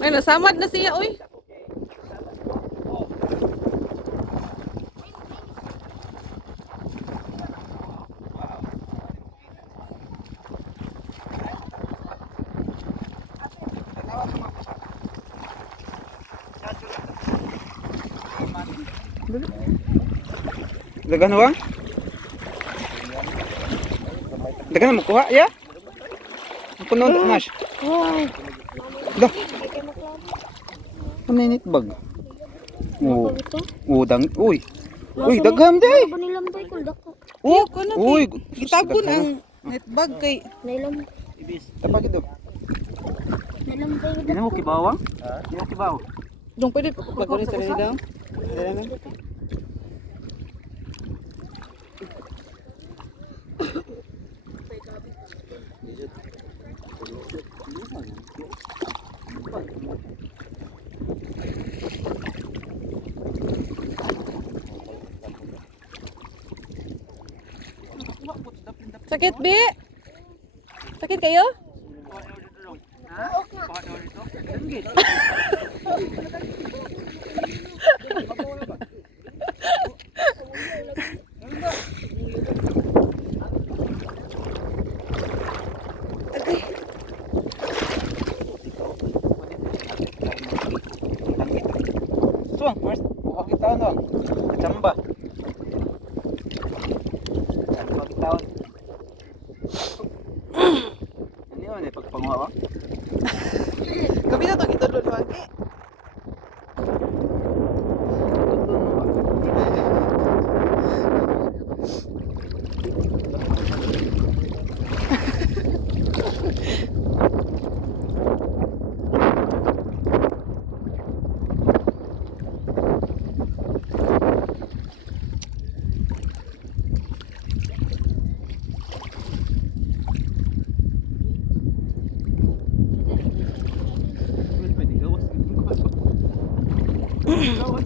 Ay, nasamad na siya, oy. Dagan ba? Dagan mo kuha, ya? Puno na mas. Wow. Dah. Ano init bag? Oh. Oh, dang. Uy. Uy, dagham day. Banilambay ko dako. Oh, Kuno uy. gitabon ang netbag kay Nailam Tapag ito. nilambay ko. Dino mo kibawang? Dino mo kibaw. dong pwede pagkunin sa kanila. Sakit, Bi? Sakit kayo? Suang, Mars. Buka kita no. Chamba. Buka kita. Ano yun eh, pagpanguha ko? Gabi na itong itulod wagi. Pwede gawas. Gawas.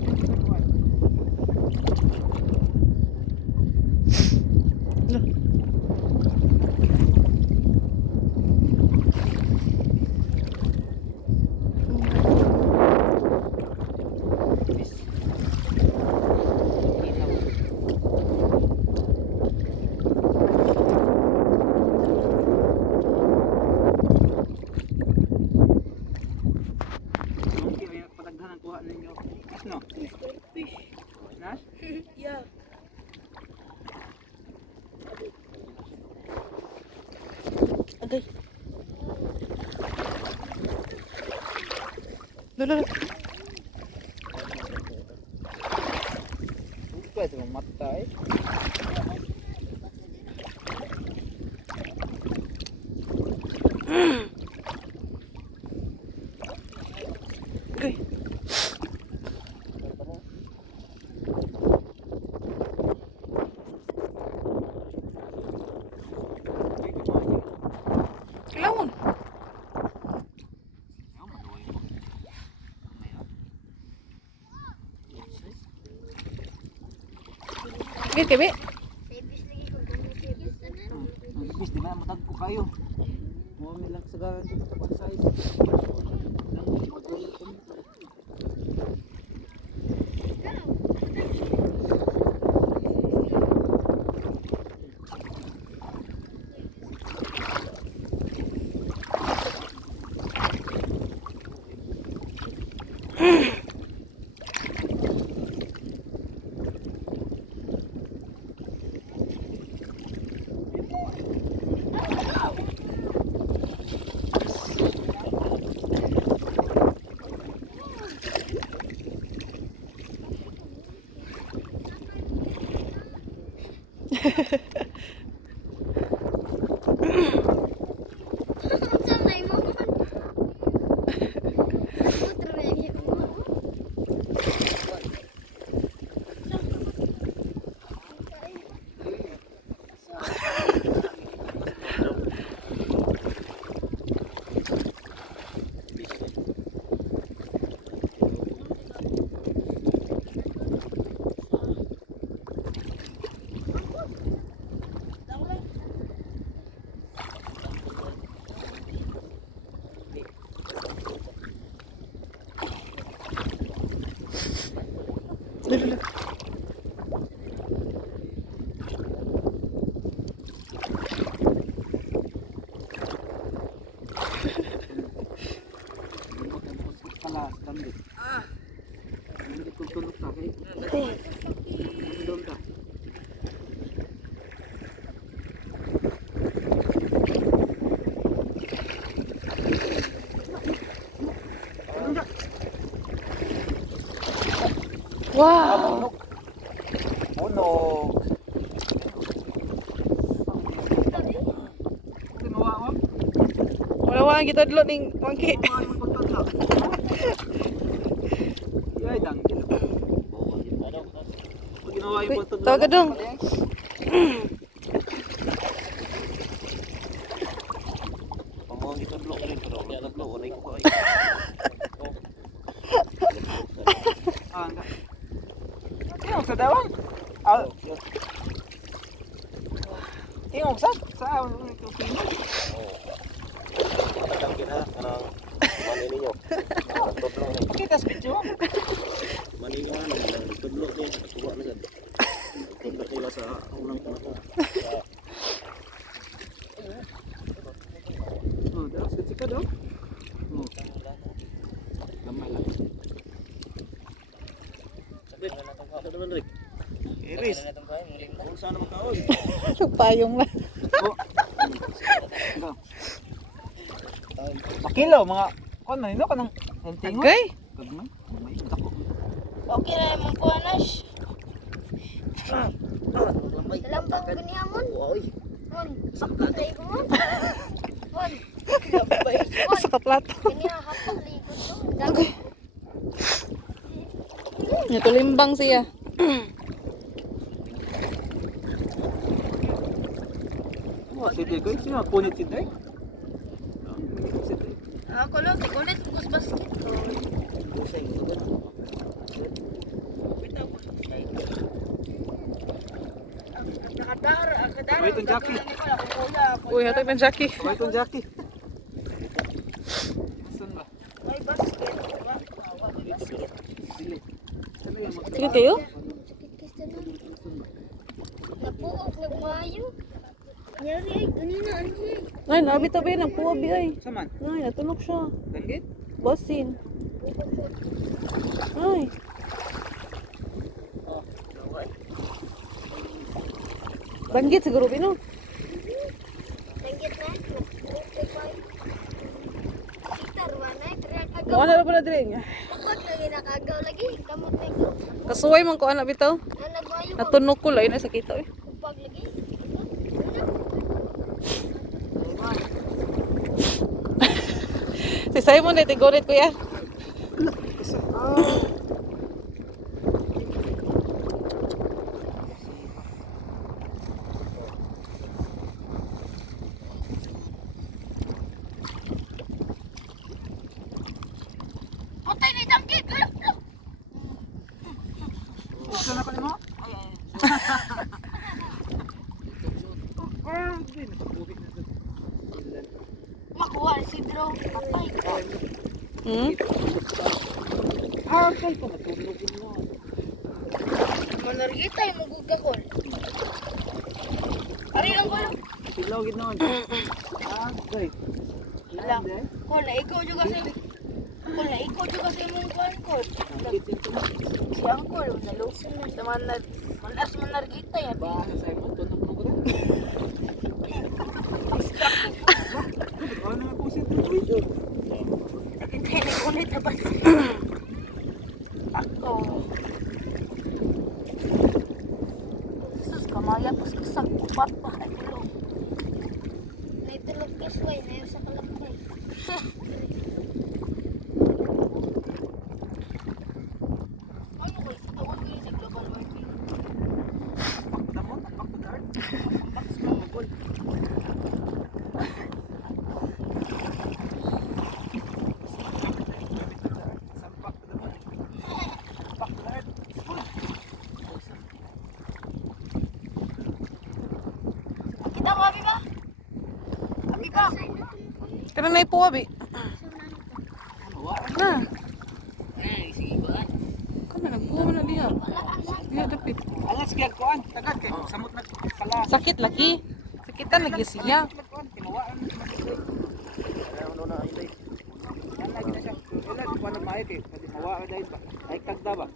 No. Fish. Nas? Yeah. Agay. Lolo. Pwede mong matay. Agay. Kailangan. Sakit ka, Bi? Babies lagi ko. Babies tanan. Bis, di man matag ko kayo. Mo mi lang sa gawan sa tapat size. Sanay mo. Putra na yan. Doon ka. Wow. Punog. Tinawa ko. Wala wang kita dulu ning monkey. Yay, dangkil. Pag ginawa yung pagtod. Tawa ka dong. Pamawang kita blok rin, pero wala na blok, wala ko kayo. Ah, enggak. Tingog sa dawang. Ah. Tingog sa ito pino. Patang kita, kanang mani ninyo. Tudlok ni. Pakita sa video. Mani nga, tudlok ni. Kuha na sad. Tudlok nila sa unang panahon. Oh, dah sedikit dong. Oh. Gamay lang. Sakit. Sa naman rin. Iris. Kung saan naman kaon? Payong na. Oh. Go. Makilo mga kon man ino kanang tingon. Okay. Kagmay. May dako. Okay na yung kuanas. Lambang guniamon. Uy. Mon, sakit tayo ko mon. Mon, Sa kaplato. kinihahapang likod to. Dami. Natulimbang siya. Oh, si Diego, sino punit si Diego? Si Diego. Ako lang, kulit kus basket. Pusing. Wait, yung Jackie. Uy, hatay man Jackie. Wait, yung Jackie. Saan ba? May basket. Dili. Saan yung mag- Sige kayo? Napuok, nagmayo. Nyari ay, ganina, anjay. Ay, nabi-tabi ng puwabi ay. Saman? Ay, natunog siya. Danggit? Basin. Ay. Banggit siguro, Pino. Langgit na. Kita ruana, kaya kagaw. Kung ano na pala din. Kapag lagi nakagaw lagi, kamot na ikaw. Kasuway man ko anak bitaw. Nagmayo ko. Natunog ko lang, sa kita eh. Kapag lagi. Si Simon ay tigorit ko yan. Putay ni Dangki! Saan ako mo? Ah, hindi. Nakabuhit na doon. Makuha si Drew. Patay. Hmm? Ah, kay ko matulog mo. Manargita yung magugakol. Ari lang ko lang. Silaw gid noon. Ah, kay. Ala. Kol na ikaw juga si... Kol na ikaw juga si mong kuhan ko. Si Angkol, nalusin na. Naman na... Malas manargita yan. Ba, sa mo tunog mo ko. Ano na po siya? Video. Hindi ko nito ba? Ako. Sus, kamaya pas kasak kupat pa. Ay, tulong. Naitulog kasway na yun sa kalakbay. Ano ko? Tawag ko yun sa global warming. Damon, back to guard. Back to goal. Sampak to the ball. Back to guard. Kita mo, Abi ba? Abi ba? Kaya na puwabi. Na. Kami nagpuwa man na diha. Diha dapit. Alas kaya kuan, tagad kay samot na pala. Sakit lagi. Sakitan lagi siya. Kuan, kinawaan na makikita. Ano na ay day. Yan lagi na siya. Wala, di pa na maayo kay pwede mawaa dahil ba. Ay kagda ba?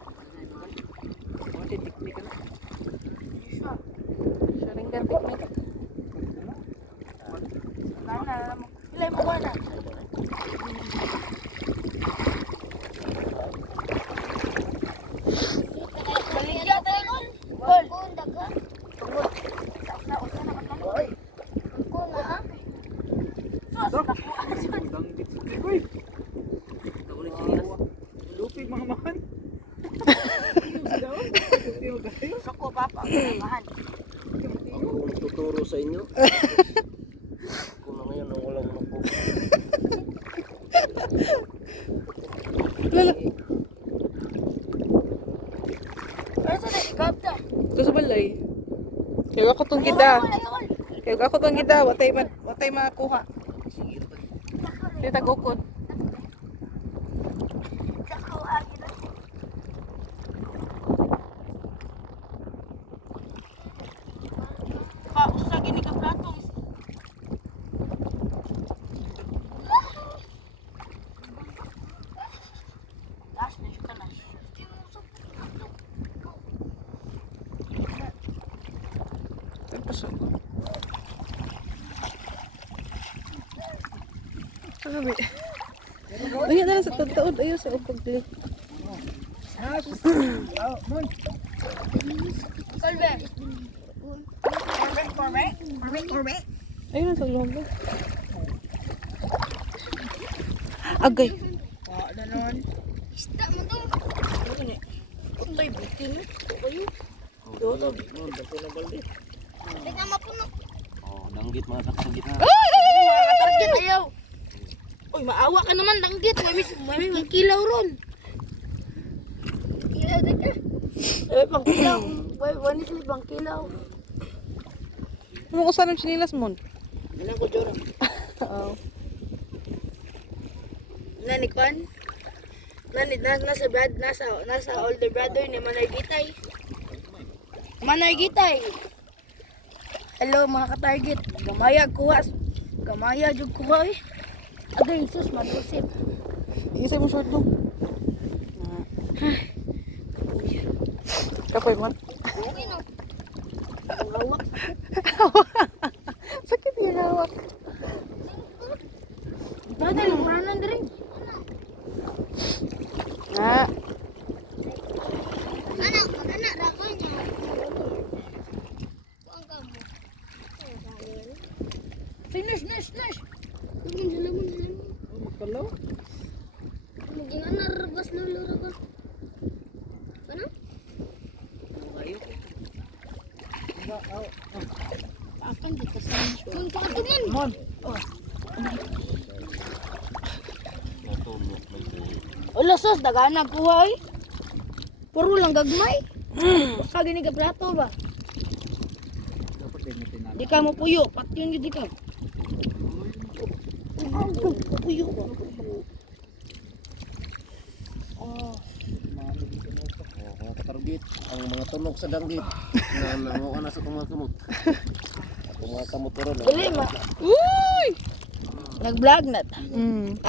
pa ang kailangan. Ako ang tuturo sa inyo. Ako na ngayon ang walang mapo. Lala. Pero sa nagkabda. Ito sa balay. Kaya ako tong kita. Kaya ako tong kita. Watay makuha. Dito tagukod. Usa gini ka plato. Gas na siya kanas. Tapos ako. Sabi. Lagi na lang sa taod. Ayaw sa upag dili. Solve. Ayun na sa loob. Agay. Isda mo to. Utoy bitin. Basta na balde. Teka mapuno. Oh, danggit mga katargit ha. Target ayaw. Uy, maawa ka naman danggit. May kilaw ron. Kilaw din ka. Pang kilaw. Wanis ni pang kilaw. Anong usan ng chinilas mo? Ano ko joro? Oo. Nani kon? Nasa older brother ni Manay Gitay. Manay Gitay. Hello mga ka-target. Gamaya kuha. Gamaya jud kuha eh. Agay sus manusit. Iisay mo short mo. Kapoy mo. Okay no. Ang hawak. Sakit yung hawak. Dahil muranan diri. Nga. Anak rako niya. Kuang ka mo. Finish. Lamun. Magkalaw? Mungkin anar bas lulu rako. Ano? Akan kita sama. Kung tuman. Mon. Ulo sos dagana kuha eh. Puro lang gagmay. Sa gini ka plato ba? Dapat din natin na. Di ka mo puyo, patyon gid ka. Puyo ba? Oh, Mga katargit, ang mga tunog sa danggit. Nangawa na sa kumakamot. Kumakamot ron. dili ma. Uy! Nag-vlog na ta.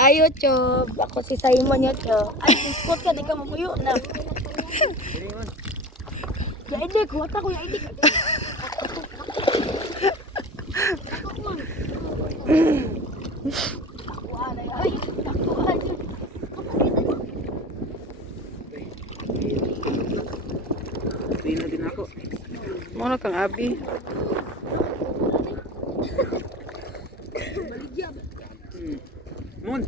Ayo chob, ako si Simon yo chob. Ay, iskot ka di ka mo puyo na. Ya ide ko ta ko ya ide. Ay, Hindi na din ako. Mono kang abi. Mon.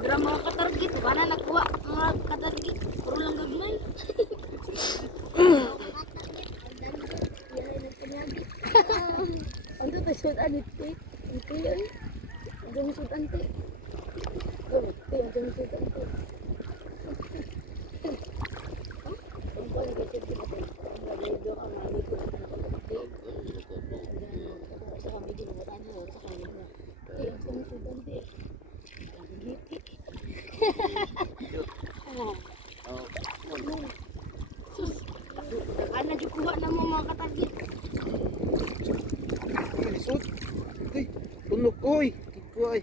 Dira mga katargit, bana nakuha mga katargit. Puro lang gagmay. Ang ito sud anit ti. Ito yan. Ang sud anti. Oh, ito ang sud anti. Ang kuan kasi dito. Ang video ang mali ko. Sa kami ginuwatan mo sa kanya na. Ito ang sud anti. Sus, ana jud kuha na mo mga katargit. Lisod. Uy, tunog ko oy. Kikuha ay.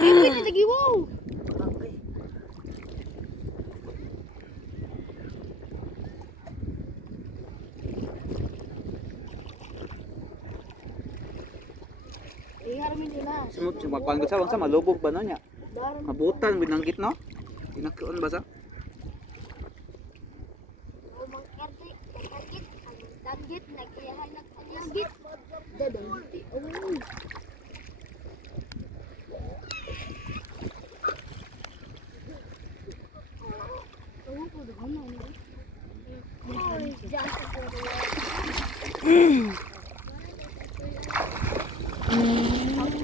Pwede lagi wow. Iharmin nila. Magkuhan ko sa unsa malubog ba no niya? Daran. Mabutan binanggit no? Tinakuan ba sa? Umang kerti, kertit, ang danggit, nagkiyahan ng kanyang Git. Dadang git. Oh. Oh, ko dagan na.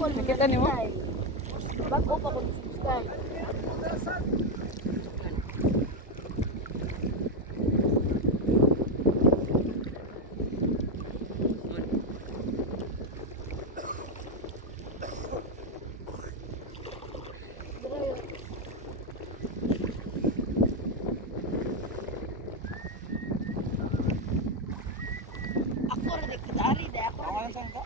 Nakita ni mo? Bago pa ko subscribe. Ako rin kita ari dai ako. Pangalan sa ka?